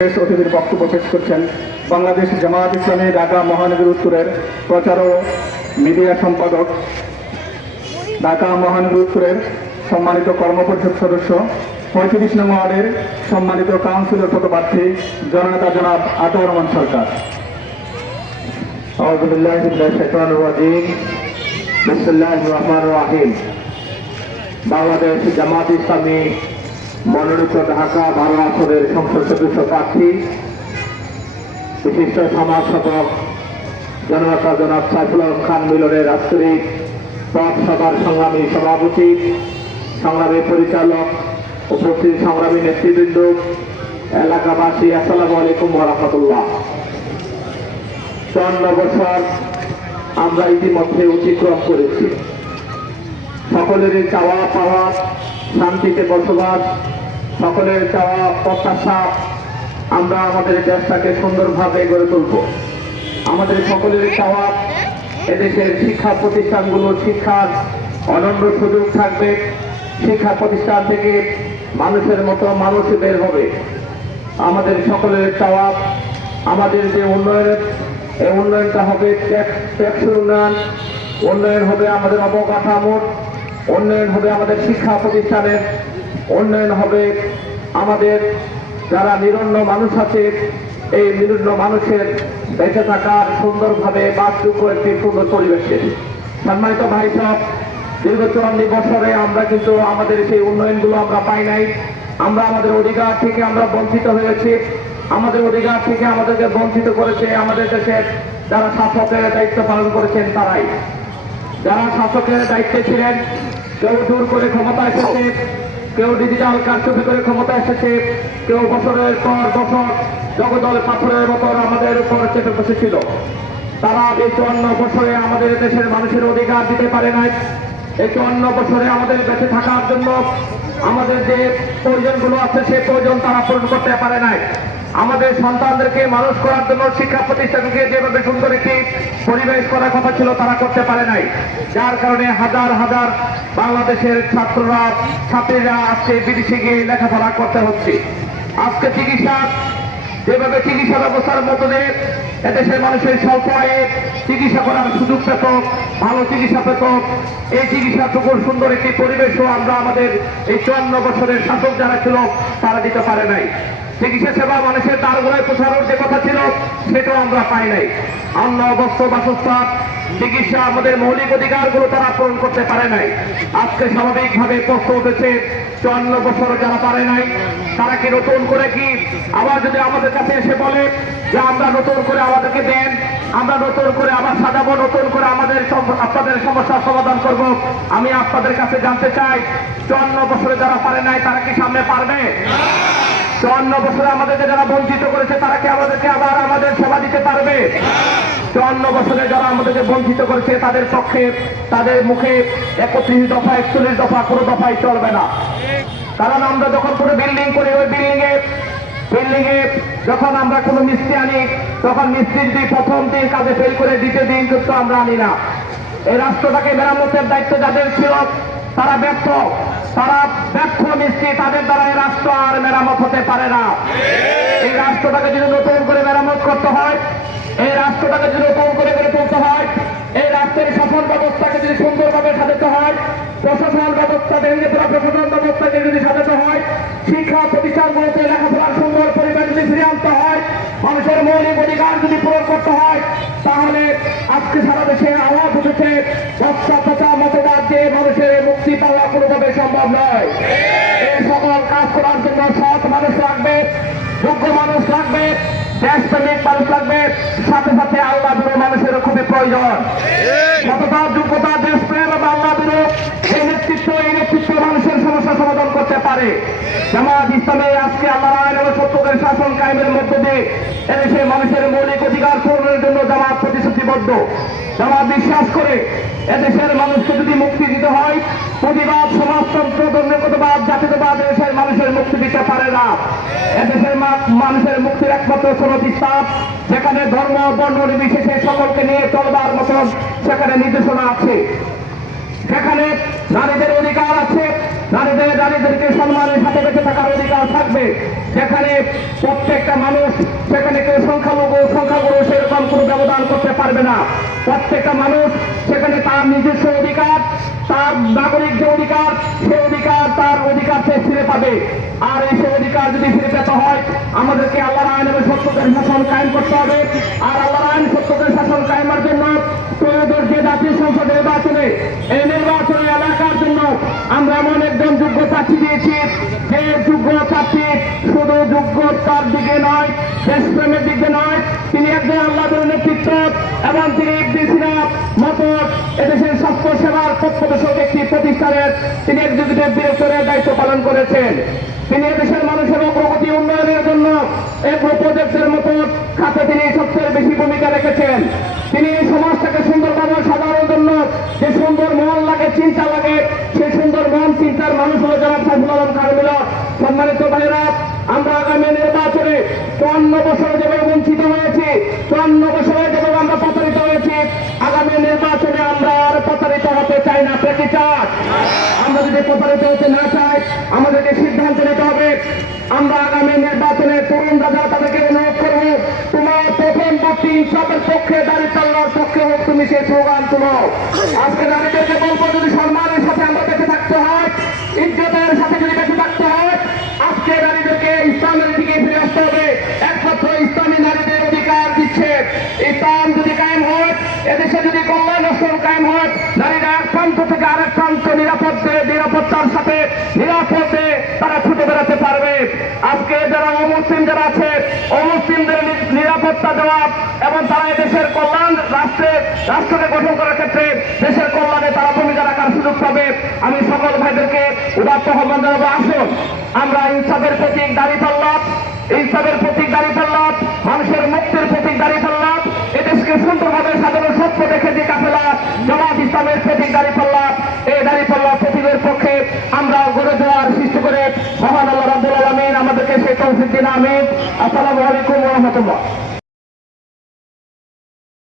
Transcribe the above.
অতিথির বক্তব্য পেশ করছেন বাংলাদেশ জামায়াত ইসলামী ঢাকা মহানগর উত্তরের প্রচার ও মিডিয়া সম্পাদক, ঢাকা মহানগর উত্তরের সম্মানিত কর্মপরিষদ সদস্য, পঁয়ত্রিশ নং ওয়ার্ডের সম্মানিত কাউন্সিলর পদপ্রার্থী জননেতা জনাব আতর রহমান সরকার। বাংলাদেশ জামাত ইসলামী মনোনীত ঢাকা বারো আসনের সংসদ সদস্য প্রার্থী, বিশিষ্ট সমাজ সেবক জনতা জনাব সাইফুল খান মিলনের আন্তরিক পথ সভার সংগ্রামী সভাপতি, সংগ্রামী পরিচালক, উপস্থিত সংগ্রামী নেতৃবৃন্দ, এলাকাবাসী, আসসালামু আলাইকুম রহমতুল্লাহ। চুয়ান্ন বছর আমরা ইতিমধ্যে অতিক্রম করেছি। সকলের চাওয়া পাওয়া, শান্তিতে বসবাস, সকলের চাওয়া প্রত্যাশা, আমরা আমাদের দেশটাকে সুন্দরভাবে গড়ে তুলব। আমাদের সকলের চাওয়া, এদেশের শিক্ষা প্রতিষ্ঠানগুলো শিক্ষার অনন্য সুযোগ থাকবে। শিক্ষা প্রতিষ্ঠান থেকে মানুষের মতো মানুষ বের হবে। আমাদের সকলের চাওয়া, আমাদের যে উন্নয়নের এই উন্নয়নটা হবে ট্যাক্স- উন্নয়ন। উন্নয়ন হবে আমাদের অবকাঠামোর উন্নয়ন হবে আমাদের শিক্ষা প্রতিষ্ঠানের, উন্নয়ন হবে আমাদের যারা নিরন্ন মানুষ আছে, এই নিরন্ন মানুষের বেঁচে থাকার সুন্দরভাবে বাসযোগ্য একটি সুন্দর পরিবেশে সম্মানিত ভাই সব, দীর্ঘ চুয়ান্ন বছরে আমরা কিন্তু আমাদের সেই উন্নয়নগুলো আমরা পাই নাই। আমরা আমাদের অধিকার থেকে আমরা বঞ্চিত হয়েছি। আমাদের অধিকার থেকে আমাদেরকে বঞ্চিত করেছে, আমাদের দেশের যারা শাসকের দায়িত্ব পালন করেছেন তারাই। যারা শাসকের দায়িত্বে ছিলেন, কেউ দূর করে ক্ষমতা এসেছে, কেউ ডিজিটাল কারচুপি করে ক্ষমতা এসেছে, কেউ বছরের পর বছর জগদল পাথরের মতো আমাদের উপর চেপে বসেছিল। তারা এই চুয়ান্ন বছরে আমাদের দেশের মানুষের অধিকার দিতে পারে নাই। এই চুয়ান্ন বছরে আমাদের বেঁচে থাকার জন্য আমাদের যে প্রয়োজনগুলো আছে সেই প্রয়োজন তারা পূরণ করতে পারে নাই। আমাদের সন্তানদেরকে মানুষ করার জন্য শিক্ষা প্রতিষ্ঠানকে যেভাবে সুন্দর একটি পরিবেশ করার কথা ছিল তারা করতে পারে নাই। যার কারণে হাজার হাজার বাংলাদেশের ছাত্ররা, ছাত্রীরা আজকে বিদেশে গিয়ে লেখাপড়া করতে হচ্ছে। আজকে চিকিৎসা, যেভাবে চিকিৎসা ব্যবস্থার মতো এদেশের মানুষের স্বল্প আয়ে চিকিৎসা করার সুযোগ পেত, ভালো চিকিৎসা পেত, এই চিকিৎসাটুকুর সুন্দর একটি পরিবেশও আমরা আমাদের এই চুয়ান্ন বছরের শাসক যারা ছিল, তারা দিতে পারে নাই। চিকিৎসা সেবা মানুষের দ্বারগোড়ায় পৌঁছানোর যে কথা ছিল, সেটাও আমরা পাই নাই। অন্ন বস্ত্র বাসস্থান, চিকিৎসা আমাদের মৌলিক অধিকারগুলো তারা পূরণ করতে পারে নাই। আজকে স্বাভাবিকভাবে প্রশ্ন উঠেছে, চুয়ান্ন বছর যারা পারে নাই, তারা কি নতুন করে কি আবার যদি আমাদের কাছে এসে বলে যে আমরা নতুন করে আমাদেরকে দেন, আমরা নতুন করে আবার সাজাবো, নতুন করে আমাদের আপনাদের সমস্যার সমাধান করব, আমি আপনাদের কাছে জানতে চাই, চুয়ান্ন বছরে যারা পারে নাই, তারা কি সামনে পারবে? চুয়ান্ন বছরে আমাদেরকে যারা বঞ্চিত করেছে, তারা কি আমাদেরকে আবার আমাদের সেবা দিতে পারবে? চুয়ান্ন বছরে যারা আমাদেরকে বঞ্চিত করেছে, তাদের পক্ষে, তাদের মুখে একত্রিশ দফা, একচল্লিশ দফা, কোনো দফাই চলবে না। কারণ আমরা যখন কোনো বিল্ডিং করি, ওই বিল্ডিং এ বিল্ডিং এ যখন আমরা কোনো মিস্ত্রি আনি, তখন মিস্ত্রির দিন প্রথম দিন কাজে ফেল করে, দ্বিতীয় দিন কিন্তু আমরা আনি না। এই রাষ্ট্রটাকে মেরামতের দায়িত্ব যাদের ছিল, তারা ব্যর্থ। তারা মিস্ত্রি তাদের দ্বারা এই রাষ্ট্র আর মেরামত হতে পারে না। এই রাষ্ট্রটাকে যদি নতুন করে মেরামত করতে হয়, এই রাষ্ট্রটাকে যদি নতুন করে গড়ে তুলতে হয়, এই রাষ্ট্রের শাসন ব্যবস্থাকে যদি সুন্দরভাবে সাজাতে হয়, প্রশাসন ব্যবস্থা, ভেঙে ফেলা প্রশাসন ব্যবস্থাকে যদি সাজাতে হয়, শিক্ষা প্রতিষ্ঠানগুলোতে লেখাপড়ার সুন্দর পরিবেশ যদি ফিরে আনতে হয়, মানুষের মৌলিক অধিকার যদি পূরণ করতে হয়, তাহলে আজকে সারা দেশে আওয়াজ উঠেছে বক্সা পচা মতবাদ দিয়ে মানুষের মুক্তি পাওয়া কোনোভাবে সম্ভব নয়। সকল কাজ করার জন্য সৎ মানুষ লাগবে, যোগ্য মানুষ লাগবে সাথে সাথে আল্লাহ বিরোধ মানুষের প্রয়োজন। সততা যোগ্যতা, দেশপ্রেম এবং আল্লাহ মানুষের সমস্যা সমাধান করতে পারে। জামাত ইসলামে আজকে আল্লাহ আইন এবং সত্যকের শাসন কায়েমের মধ্যে দিয়ে এদেশে মানুষের মৌলিক অধিকার পূরণের জন্য জামাত প্রতিশ্রুতিবদ্ধ। জামাত বিশ্বাস করে এদেশের মানুষকে যদি মুক্তি দিতে হয়, প্রতিবাদ, সমাজতন্ত্র ধর্মীয়তাবাদ জাতীয়তাবাদ, এদেশের মানুষের মুক্তি দিতে পারে না। এদেশের মানুষের মুক্তির একমাত্র সনদ ইসলাম, যেখানে ধর্ম, বর্ণ, নির্বিশেষে সকলকে নিয়ে চলবার মতন সেখানে নির্দেশনা আছে। সেখানে নারীদের অধিকার আছে, নারীদের নারীদেরকে সম্মানের সাথে বেঁচে থাকার অধিকার থাকবে। যেখানে প্রত্যেকটা মানুষ সেখানে কেউ সংখ্যালঘু সংখ্যাগুরু সেরকম কোনো ব্যবধান করতে পারবে না প্রত্যেকটা মানুষ, সেখানে তার নিজস্ব অধিকার, তার নাগরিক যে অধিকার, সে অধিকার তার অধিকার সে ফিরে পাবে। আর এই সে অধিকার যদি ফিরে পেতে হয়, আমাদেরকে আল্লাহ আইন এবং শাসন কায়েম করতে হবে। আর আল্লাহর আইন সত্যকের শাসন কায়েমের জন্য ত্রয়োদশ যে জাতীয় সংসদ নির্বাচনে, এই নির্বাচনে এলাকার জন্য আমরা এমন একজন যোগ্য প্রার্থী দিয়েছি, যে যোগ্য প্রার্থী শুধু যোগ্যতার দিকে নয়, দেশপ্রেমের দিকে নয় একজন আল্লাহদের নেতৃত্ব এবং তিনি ইবলিসিনা মতো এদেশের স্বাস্থ্য সেবার পক্ষদর্শক একটি প্রতিষ্ঠানের তিনি এক্সিকিউটিভ ডিরেক্টরের দায়িত্ব পালন করেছেন। তিনি এদেশের মানুষের অগ্রগতি উন্নয়নের জন্য এগ্রো প্রজেক্টের মতো খাতে তিনি সবচেয়ে বেশি ভূমিকা রেখেছেন। তিনি এই সমাজটাকে সুন্দরভাবে সাজানোর জন্য যে সুন্দর মন লাগে, চিন্তা লাগে সেই সুন্দর মন চিন্তার মানুষ হলো যারা কারমিল সম্মানিত ভাইরা আমরা আগামী নির্বাচনে চুয়ান্ন বছরে আমরা আগামী নির্বাচনে আমরা আর প্রতারিত প্রথম ইনসাফের পক্ষে দাঁড়িয়ে পক্ষে হোক তুমি সেই স্লোগান তুলো আজকে নারীদেরকে বলব যদি সম্মানের সাথে আমরা বেঁচে থাকতে হয় ইজ্জতের সাথে কায়েম হয়। নারীরা এক প্রান্ত থেকে আরেক প্রান্ত নিরাপদে, নিরাপত্তার সাথে, নিরাপদে তারা ছুটে বেড়াতে পারবে। আজকে যারা অমুসলিম যারা আছে, অমুসলিমদের নিরাপত্তা দেওয়া এবং তারা এদেশের কল্যাণ রাষ্ট্রে, রাষ্ট্রকে গঠন করার ক্ষেত্রে দেশের কল্যাণে তারা ভূমিকা রাখার সুযোগ পাবে। আমি সকল ভাইদেরকে উদাত্ত আহ্বান জানাব, আসুন, আমরা ইনসাফের প্রতীক দাঁড়িয়ে পারলাম ইনসাফের প্রতীক দাঁড়িয়ে পারলাম মানুষের মুক্তির প্রতীক দাঁড়িয়ে পারলাম এদেশকে সুন্দরভাবে সাধারণ সত্য দেখে যে কাফেলা ইসলামের দাঁড়িয়ে পারলাম এই দাঁড়িয়ে পাল্লা প্রতীকের পক্ষে। আমরা গড়ে দেওয়ার সৃষ্টি করে মহান আল্লাহ রাবুল আলমিন আমাদেরকে সেই তৌফিক দিন, আমিন। আসসালামু আলাইকুম রহমতুল্লাহ।